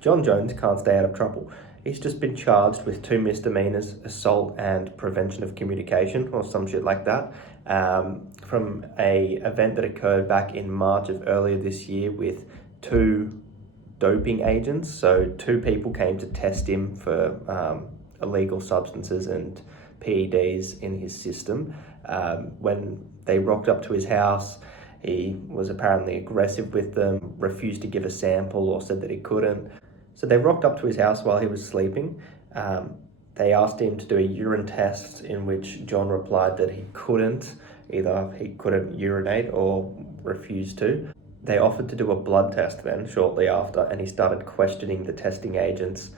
John Jones can't stay out of trouble. He's just been charged with 2 misdemeanors, assault and prevention of communication, or some shit like that, from a event that occurred back in March of earlier this year with 2 doping agents. So 2 people came to test him for illegal substances and PEDs in his system. When they rocked up to his house, he was apparently aggressive with them, refused to give a sample or said that he couldn't. So they rocked up to his house while he was sleeping. They asked him to do a urine test, in which John replied that he couldn't. Either he couldn't urinate or refused to. They offered to do a blood test then shortly after, and he started questioning the testing agents,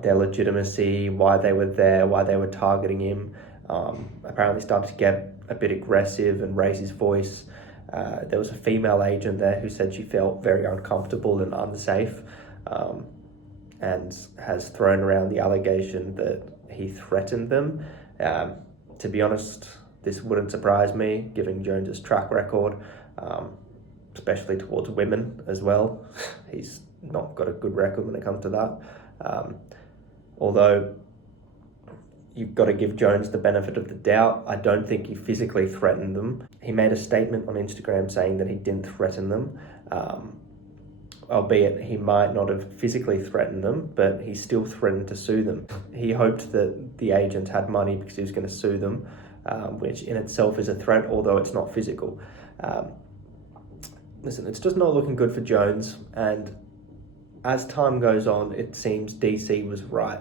their legitimacy, why they were there, why they were targeting him. Apparently started to get a bit aggressive and raise his voice. There was a female agent there who said she felt very uncomfortable and unsafe, and has thrown around the allegation that he threatened them. To be honest, this wouldn't surprise me, given Jones's track record, especially towards women as well. He's not got a good record when it comes to that. Although you've got to give Jones the benefit of the doubt, I don't think he physically threatened them. He made a statement on Instagram saying that he didn't threaten them, albeit he might not have physically threatened them, but he still threatened to sue them. He hoped that the agent had money because he was going to sue them, which in itself is a threat, although it's not physical. Listen, it's just not looking good for Jones, and as time goes on, it seems DC was right.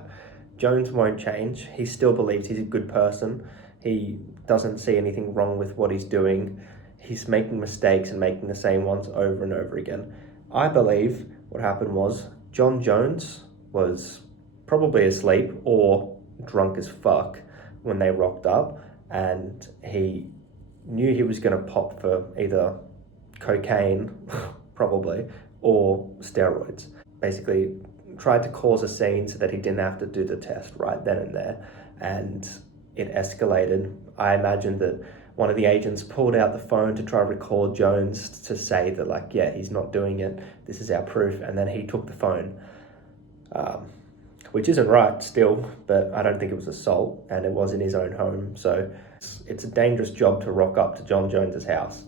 Jones won't change. He still believes he's a good person. He doesn't see anything wrong with what he's doing. He's making mistakes and making the same ones over and over again. I believe what happened was John Jones was probably asleep or drunk as fuck when they rocked up, and he knew he was going to pop for either cocaine, probably, or steroids. Basically, tried to cause a scene so that he didn't have to do the test right then and there, and it escalated. I imagine that one of the agents pulled out the phone to try to record Jones to say that, like, yeah, he's not doing it, this is our proof, and then he took the phone, which isn't right still, but I don't think it was assault, and it was in his own home, so it's a dangerous job to rock up to John Jones's house.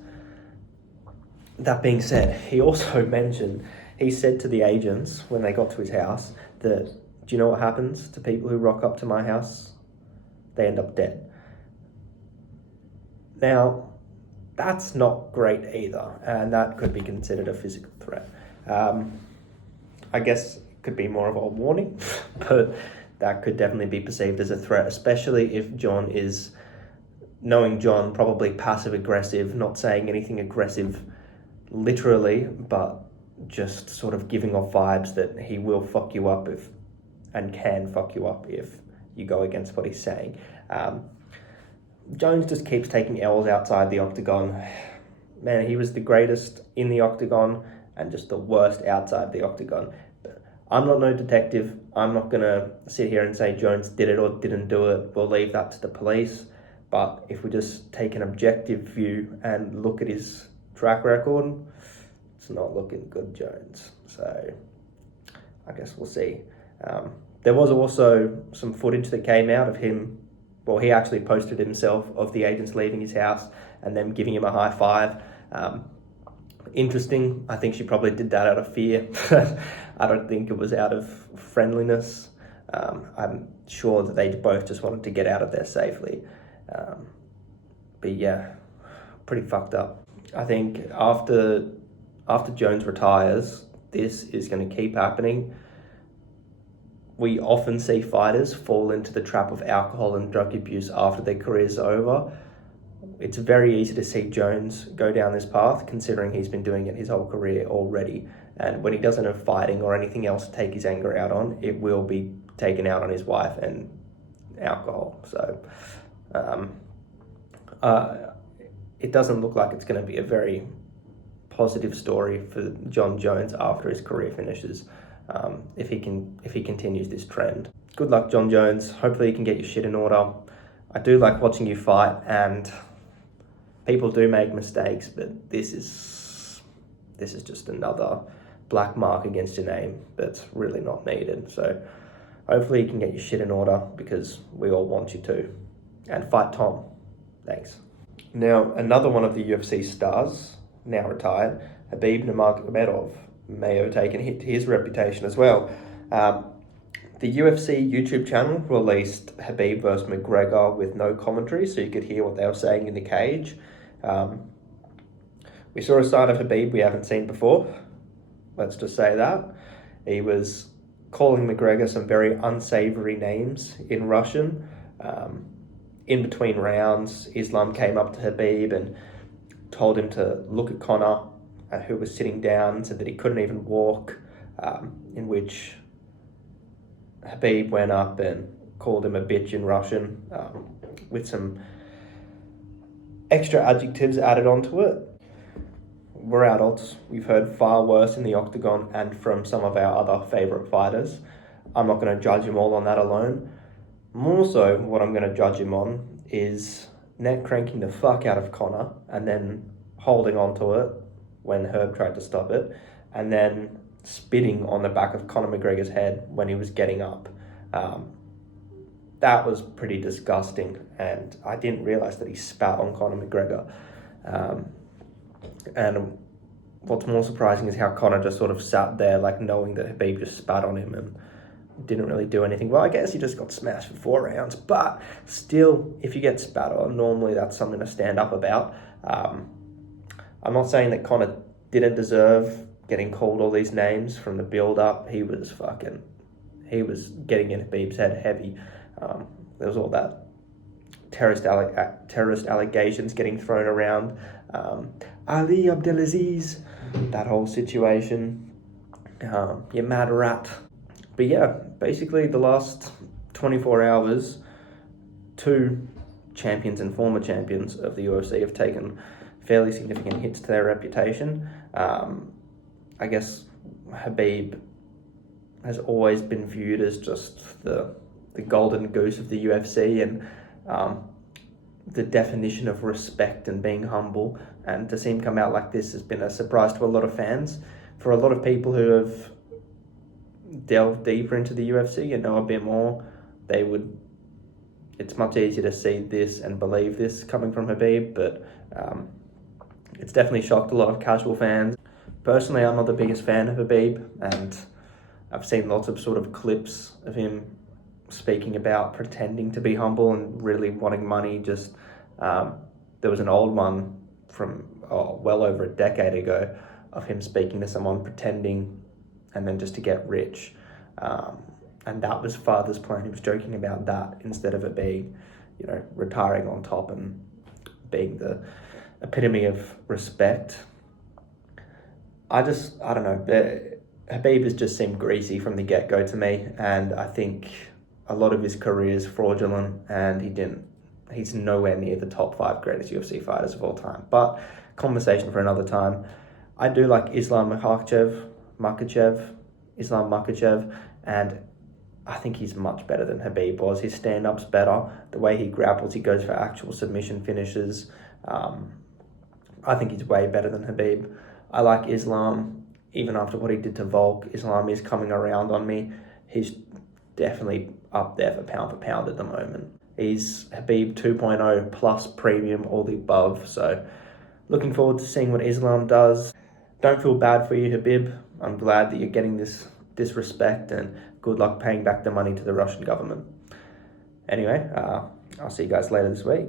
That being said, he also mentioned, he said to the agents when they got to his house that, do you know what happens to people who rock up to my house? They end up dead. Now, that's not great either, and that could be considered a physical threat. I guess it could be more of a warning, but that could definitely be perceived as a threat, especially if John is, knowing John, probably passive-aggressive, not saying anything aggressive literally, but just sort of giving off vibes that he will fuck you up if, and can fuck you up if you go against what he's saying. Jones just keeps taking L's outside the octagon. Man, he was the greatest in the octagon and just the worst outside the octagon. But I'm not no detective. I'm not going to sit here and say Jones did it or didn't do it. We'll leave that to the police. But if we just take an objective view and look at his track record, it's not looking good, Jones. So I guess we'll see. There was also some footage that came out of him. Well, he actually posted himself of the agents leaving his house and them giving him a high five. Interesting. I think she probably did that out of fear. I don't think it was out of friendliness. I'm sure that they both just wanted to get out of there safely. But yeah, pretty fucked up. I think after Jones retires, this is going to keep happening. We often see fighters fall into the trap of alcohol and drug abuse after their career's over. It's very easy to see Jones go down this path, considering he's been doing it his whole career already. And when he doesn't have fighting or anything else to take his anger out on, it will be taken out on his wife and alcohol. So it doesn't look like it's going to be a very positive story for John Jones after his career finishes. If he continues this trend. Good luck, John Jones. Hopefully you can get your shit in order. I do like watching you fight, and people do make mistakes, but this is just another black mark against your name that's really not needed. So hopefully you can get your shit in order, because we all want you to. And fight Tom. Thanks. Now, another one of the UFC stars, now retired, Khabib Nurmagomedov, may have taken a hit to his reputation as well. The UFC YouTube channel released Khabib versus McGregor with no commentary, so you could hear what they were saying in the cage. We saw a side of Khabib we haven't seen before. Let's just say that. He was calling McGregor some very unsavory names in Russian. In between rounds, Islam came up to Khabib and told him to look at Conor, who was sitting down, and said that he couldn't even walk, in which Khabib went up and called him a bitch in Russian, with some extra adjectives added onto it. We're adults. We've heard far worse in the octagon and from some of our other favourite fighters. I'm not going to judge him all on that alone. More so, what I'm going to judge him on is neck cranking the fuck out of Conor and then holding on to it when Herb tried to stop it, and then spitting on the back of Conor McGregor's head when he was getting up. That was pretty disgusting, and I didn't realise that he spat on Conor McGregor. And what's more surprising is how Conor just sort of sat there, like knowing that Khabib just spat on him and didn't really do anything. Well, I guess he just got smashed for 4 rounds, but still, if you get spat on, normally that's something to stand up about. I'm not saying that Conor didn't deserve getting called all these names from the build-up. He was getting in Khabib's head heavy. There was all that terrorist allegations getting thrown around. Ali Abdelaziz, that whole situation. You mad rat. But yeah, basically the last 24 hours, 2 champions and former champions of the UFC have taken fairly significant hits to their reputation. I guess Khabib has always been viewed as just the golden goose of the UFC, and the definition of respect and being humble. And to see him come out like this has been a surprise to a lot of fans. For a lot of people who have delved deeper into the UFC and know a bit more, it's much easier to see this and believe this coming from Khabib, but it's definitely shocked a lot of casual fans. Personally, I'm not the biggest fan of Khabib, and I've seen lots of sort of clips of him speaking about pretending to be humble and really wanting money. Just there was an old one from well over a decade ago of him speaking to someone pretending and then just to get rich, and that was father's plan. He was joking about that instead of it being, retiring on top and being the epitome of respect. I don't know. Khabib has just seemed greasy from the get-go to me, and I think a lot of his career is fraudulent, and he's nowhere near the top 5 greatest UFC fighters of all time. But conversation for another time. I do like Islam Makhachev, and I think he's much better than Khabib was. His stand-up's better. The way he grapples, he goes for actual submission finishes. I think he's way better than Khabib. I like Islam. Even after what he did to Volk, Islam is coming around on me. He's definitely up there for pound at the moment. He's Khabib 2.0 plus premium, all the above. So looking forward to seeing what Islam does. Don't feel bad for you, Khabib. I'm glad that you're getting this respect, and good luck paying back the money to the Russian government. Anyway, I'll see you guys later this week.